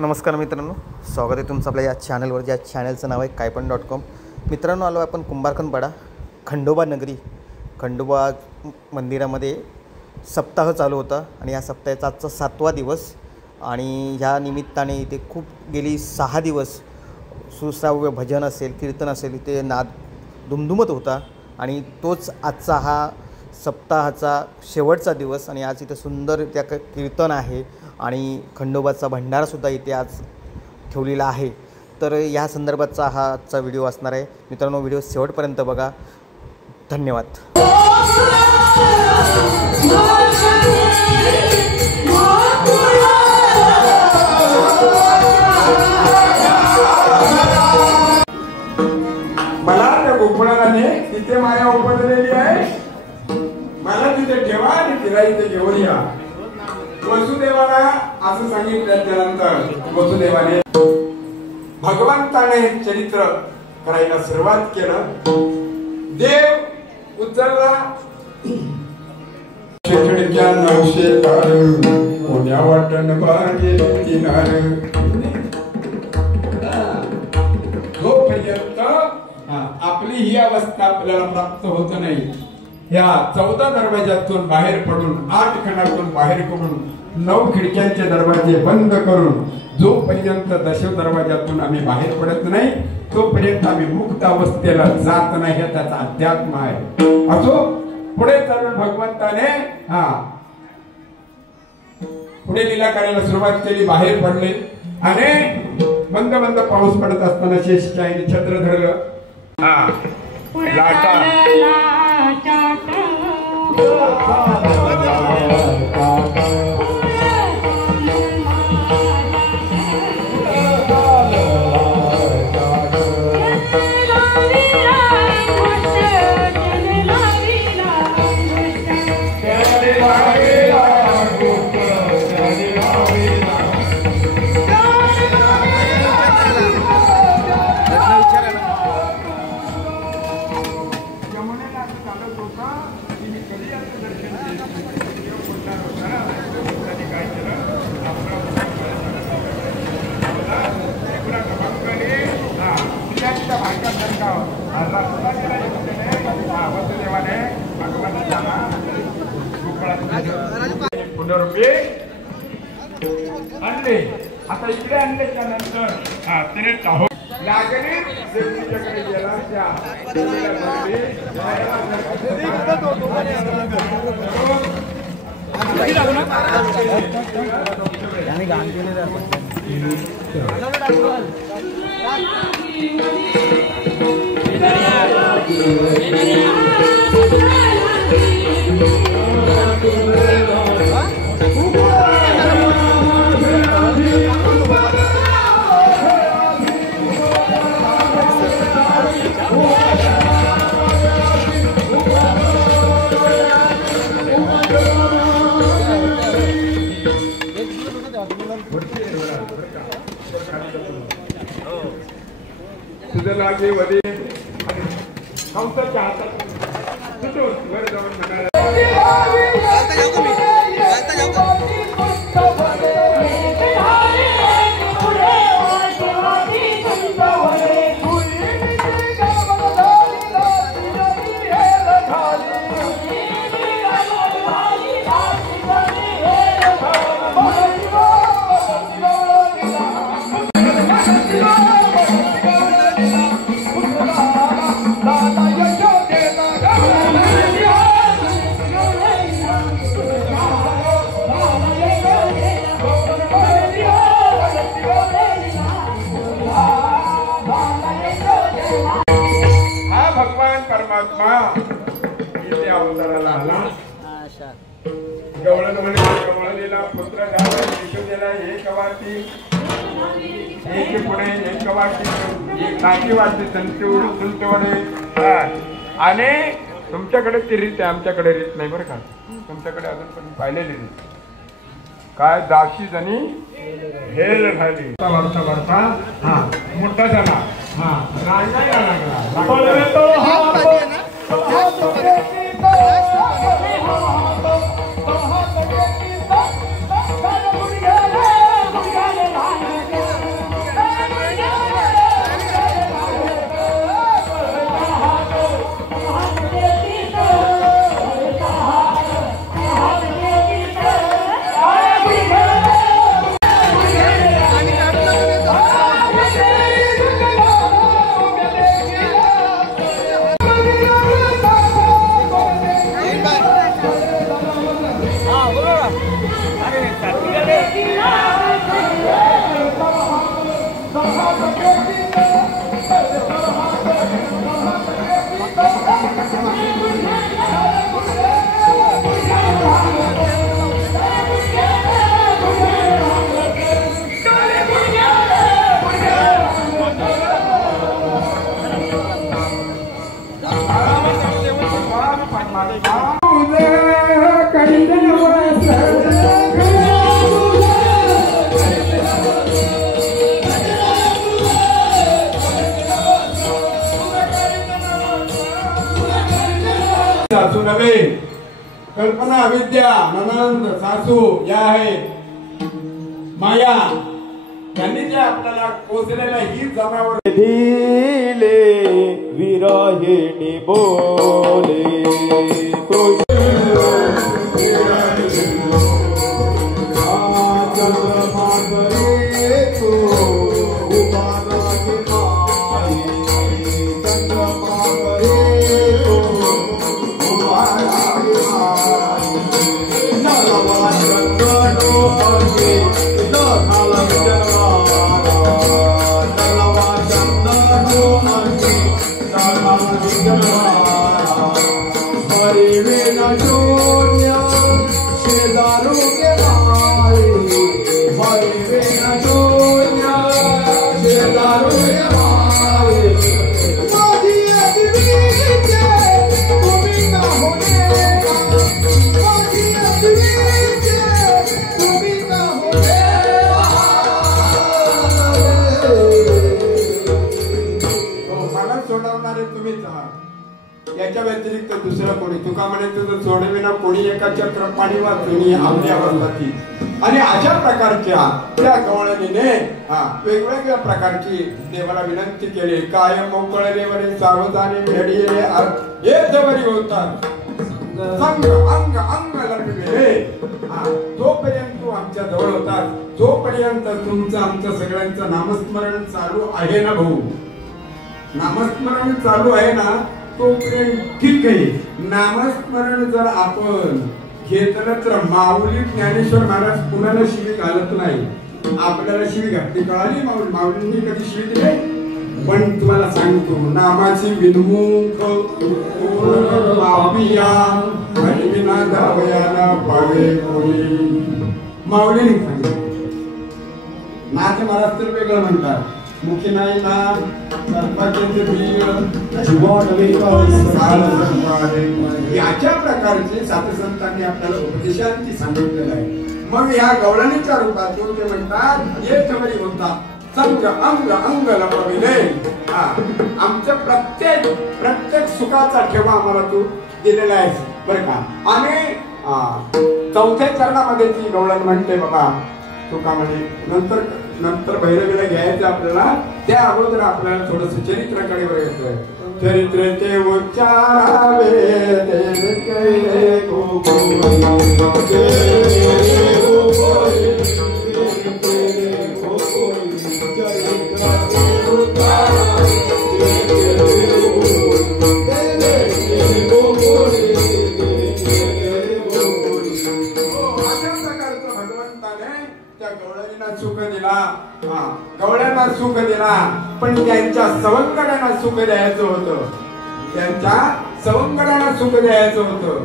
नमस्कार मित्रांनो, स्वागत आहे तुमचं आपल्या या चॅनलवर, ज्या चॅनलचं नाव आहे कायपण.com. मित्रांनो, आलो आपण कुंभारखंडपाडा खंडोबा नगरी. खंडोबा मंदिरामध्ये सप्ताह चालू होता आणि या सप्ताहाचा आजचा 7वा दिवस आणि ह्या निमित्ताने इथे खूप गेली 6 दिवस सुश्राव्य भजन असेल, कीर्तन असेल, इथे नाद दुमदुमत होता आणि तोच आजचा हा सप्ताहाचा शेवटचा दिवस. आणि आज इथे सुंदर त्या कीर्तन आहे आणि खंडोबाचा भंडारासुद्धा इथे आज ठेवलेला आहे. तर या संदर्भाचा हा आजचा व्हिडिओ असणार आहे. मित्रांनो, व्हिडिओ शेवटपर्यंत बघा. धन्यवाद. मला त्या गोकुळाने तिथे माया उपजलेली आहे. मला तिथे ठेवा आणि तिला इथे घेऊन या. वसुदेवाला असं सांगितलं. त्यानंतर वसुदेवाने भगवंताने चरित्र करायला सुरुवात केलं. देव उचलला खिडक्या 900 तार कोण्या वाटण बागे किनार. जोपर्यंत आपली ही अवस्था आपल्याला प्राप्त होत नाही, या 14 दरवाज्यातून बाहेर पडून 8 खणातून बाहेर पडून 9 खिडक्यांचे दरवाजे बंद करून जोपर्यंत 10 दरवाज्यातून आम्ही बाहेर पडत नाही तोपर्यंत आम्ही मुक्त अवस्थेला जात नाही. हे त्याचा अध्यात्म आहे. असो, पुढे चालून भगवंताने पुढे लीला करायला सुरुवात केली. बाहेर पडले आणि बंद बंद पाऊस पडत असताना शेषशाहीने छत्र धरलं. लाटा पुनरुपे आणले. आता इकडे आणले त्यानंतर तिने टाहो लागणे देवीच्याकडे गेला. तुझं लागे वदे कंसाच्या हातात तुटून वर जाऊन म्हणाला. परमात्मा इथे अवताराला आला. गवळण म्हणे गवळलेला पुत्र झाला. यशोदेला एक वाटी, एक पुढे एक वाटी, एक नाती वाटी संत उडे. आणि तुमच्याकडे ती रीत आहे, आमच्याकडे रीत नाही बरं का. तुमच्याकडे अजून पण पाहिलेली रीत काय. दाशी जणी हेल झाली. वाढता वाढता मोठा झाला. रांगायला लागला. कल्पना, विद्या, ननंद, सासू या आहेत माया, त्यांनी जे आपल्याला पोचलेल्या ही जमावर दिले विरहिणी बोले याच्या व्यतिरिक्त दुसरं कोणी तुका म्हणायचं सोडविना कोणी एका चक्र पाणी वाचून आपल्या अवस्थाची आणि अशा प्रकारच्या त्या गवळणीने वेगवेगळ्या प्रकारची देवाला विनंती केली. कायम मोकळलेवरी सावधानी भेडिले हे जवरी होतात संग अंग अंग लढविले. जोपर्यंत तू आमच्या जवळ होतात जोपर्यंत तुमचं आमचं सगळ्यांचं नामस्मरण चालू आहे ना भाऊ, नामस्मरण चालू आहे ना तोपर्यंत ठीक आहे. नामस्मरण जर आपण घेतलं तर माऊली ज्ञानेश्वर महाराज कुणाला शिवी घालत नाही. आपल्याला शिवी घातली कळाली माऊलींनी कधी शिवी दिली. पण तुम्हाला सांगतो नामाची विनमुख विना गावयाला पावे कोणी माऊलीने सांगितलं. नाथ महाराज तर वेगळं म्हणतात, मुखी नाही ना याच्या प्रकारचे साधुसंतांनी आपल्याला उपदेशांची सांगितलेलं आहे. मग या गवळणीच्या रूपातून ते म्हणतात ये जवळी होता संग अंग अंग लपविले. आमचं प्रत्येक सुखाचा ठेवा आम्हाला तू दिलेला आहे बरं का. आणि चौथ्या चरणामध्ये ती गवळण म्हणते बाबा तुका म्हणे नंतर भैरवीला घ्यायचं आपल्याला, त्या अगोदर आपल्याला थोडस चरित्राकडे बघायचंय. चरित्र ते उच्चारावे सुख दिला, गवळ्यांना सुख दिला, पण त्यांच्या सवंगड्यांना सुख द्यायचं होतं. त्यांच्या सवंगड्यांना सुख द्यायचं होतं.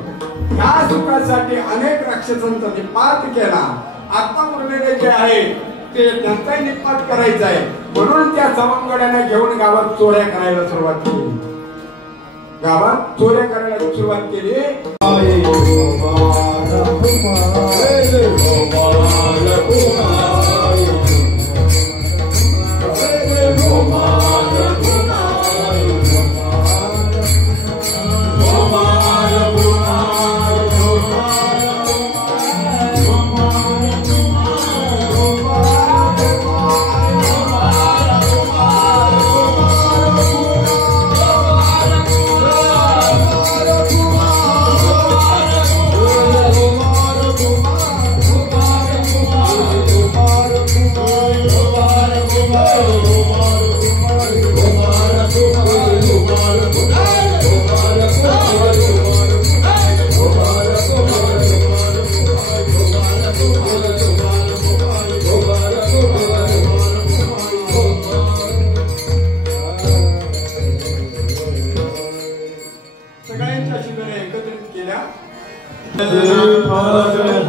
ह्या सुखासाठी अनेक राक्षसांचा निपात केला. आता उरलेले जे आहे ते त्यांचा निपात करायचा आहे म्हणून त्या सवंगड्यांना घेऊन गावात चोऱ्या करायला सुरुवात केली. गावात चोऱ्या करायला सुरुवात केली.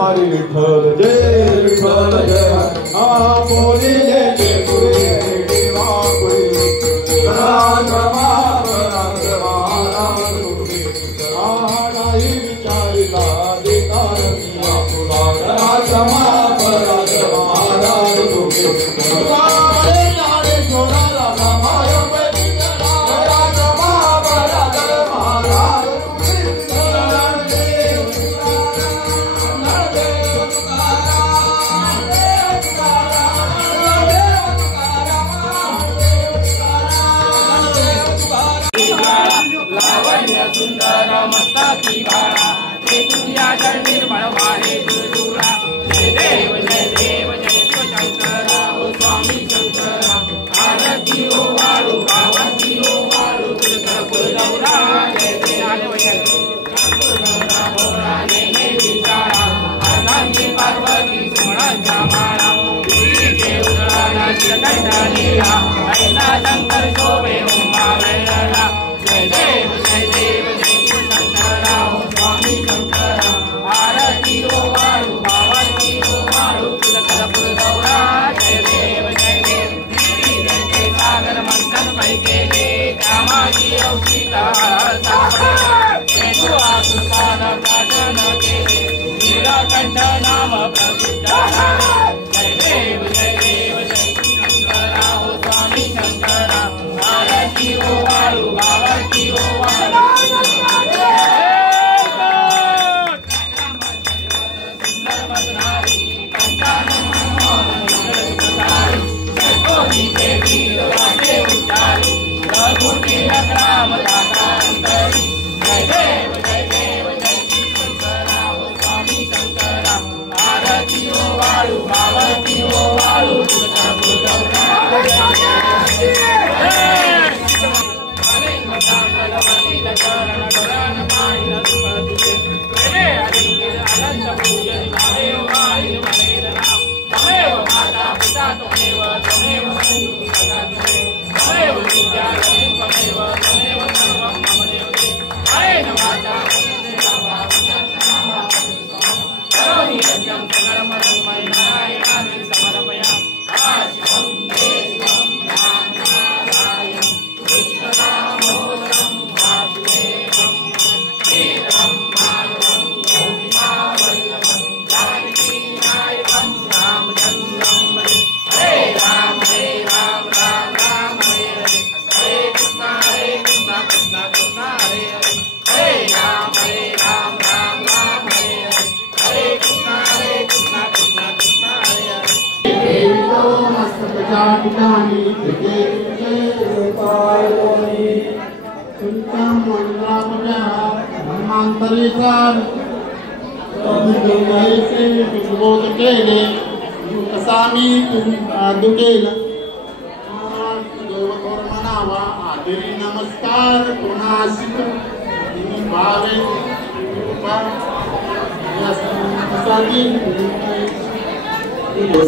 हरी विठ्ठल जय विठ्ठल जय बोली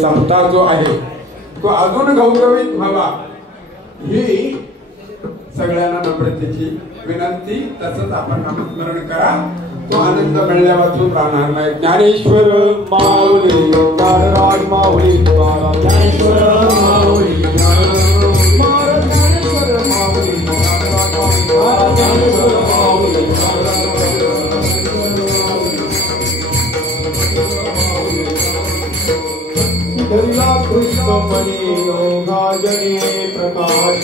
सप्ताह जो आहे तो अजून गौरवित व्हावा ही सगळ्यांना नम्रतेची विनंती. तसंच आपण नामस्मरण करा, तो आनंद मिळल्या वाचून राहणार नाही. ज्ञानेश्वर माऊली राज माऊली ज्ञानेश्वर माऊली ज्ञानेश्वर माऊली ज्ञानेश्वर माऊली दर्या कृष्णमणी योगाजने प्रकाश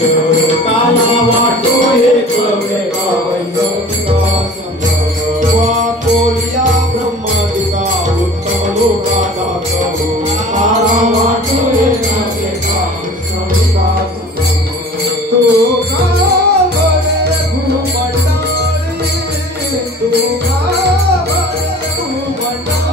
काला वाटो एक कोलिया ब्रह्मादिका उत्तम लोकाचा काला वाटो एक तू का बरे गुरु मंडळी तू का बरे गुरु मंडळी